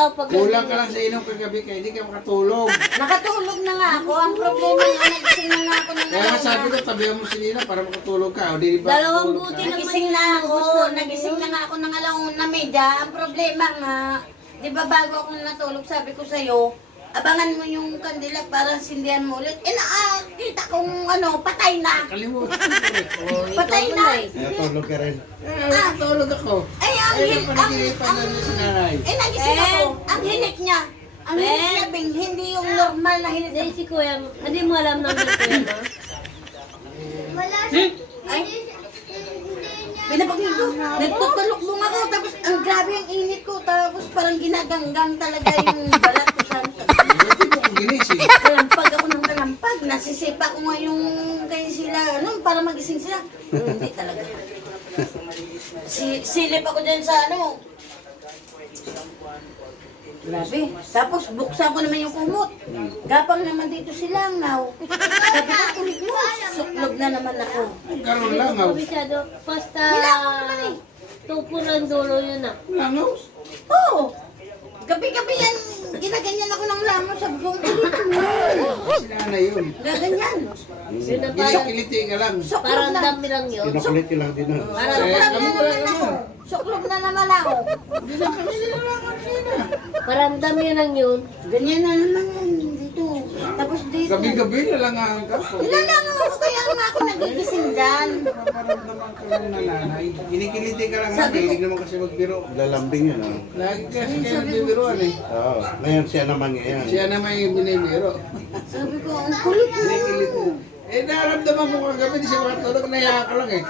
Kulang ka lang sa inom kagabi kaya hindi ka makatulog. Nakatulog na nga ako. Ang problema nga, nagising na nga ako ng Kaya nga sabi ko, tabihan mo si Nina para makatulog ka. O di ba? Dalawang matulog buti ka? Nagising na ako. Nagising na nga ako ng alauna media. Ang problema nga, di ba bago ako natulog, sabi ko sa'yo, abangan mo yung kandila para sindihan mo ulit. Eh nakita kong patay na. Kalimutan ko. Patay na. Natulog ka rin. Tulog ako. Ay, ang Ay, hinik. napanagipan na niya si nanay. Eh, nagising ako. Ang hinik niya. Ang hinik niya, Bing, hindi yung normal na hinik. Hindi si Kuya, hindi mo alam naman Kuya ma. Ay, pinapakita ko. Nagtutulukbong ako, tapos ang grabe ang init ko, tapos parang ginaganggang talaga yung balat ko sa Hindi mo ko ginising. kalampag ako ng kalampag. Nasisipa ko nga yung kayo sila, para magising sila. Hindi talaga. Silip ako dyan sa Grabe. Tapos buksan ko naman yung kumot. Gapang naman dito sila, ngaw. Sabi ko, tuloy mo, suklog na naman ako. Karoon lang ako. Masyado, basta Nilangaw naman eh. tupo ng dulo yun na. Langaw. Oo. Gabi-gabi yan, ginaganyan ako ng lamon. Sabi ko, ulitin mo. Si nanay yun. Gaganyan. Yun na parang, Ginikiliti ka lang. Suklog parang na. dami lang yun. Kinakulit ka lang din ha. Parang, Suklog na naman ako. Suklog na naman ako. Hindi na kami nilalangan sila. parang dami lang yun. Ganyan na naman yan dito. Tapos dito. Gabi-gabi nilalangan ka po. Nilalangaw ako, kaya nga ako nagigising dyan. Paparamdaman ka lang na nanay. Ginikiliti ka lang Sabi natin. ko- Hindi naman kasi magbiro. Lalambing yun ha. Lagi kasi kayo nagbibiruan eh. Oo. Ngayon siya naman ngayon. Siya naman yung binibiro. Sabi ko, ang kulit mo. Ginikiliti. Eh, naramdaman ko kagabi, di siya makatulog, nahiya ka lang eh.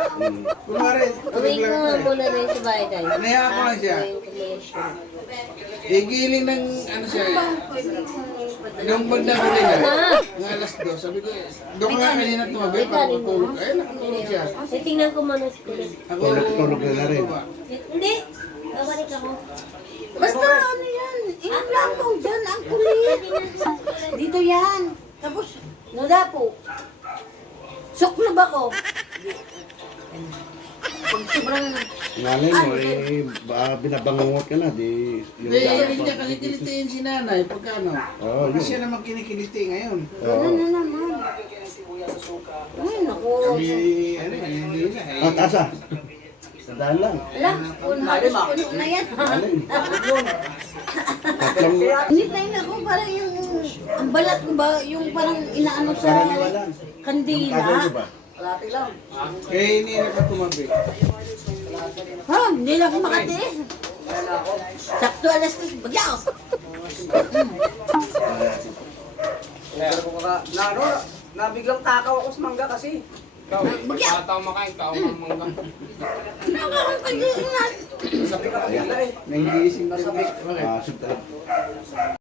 Kunwari, tulog Uwi ko lang nga ako eh. muna rin sa bahay tayo. Nahiya ko lang siya. Giling ng siya eh. Nung magdagaling ng alas 2, sabi ko, doon ka kanina tumabi para matulog. Ay, nakatulog siya. Tingnan ko muna si Kuya. Ako, Tulog na rin. Hindi, babalik ako. Basta ano yan, inablangaw dyan, ang kulit. Dito yan. Tapos, nadapo. Suklob ako. Pag sobrang, Nalay mo eh, binabangungot ka na. Di, hindi, hindi niya kasi kilitiin si nanay pagka ano. Oo, Kasi yun. siya naman kinikiliti ngayon. ano na naman. Ay, naku. Hindi na eh. Ah, tasa. Sadaan lang. Ala, halos puno na yan. Alin? Tatlong, Init na yun ako, parang yung, ang balat ko ba, yung parang inaano sa parang wala. kandila. Tagal ko ba? Kaya hindi na ka tumabi. Ha, hindi lang ako makatiis. Sakto alas 3, bagyaw. Nabiglang takaw ako sa mangga kasi. Ikaw, bata makain ka, ang mangga. Nakakagiging Sabi ka kanina eh. Nangigising ka. Bakit? Ah, sub talaga.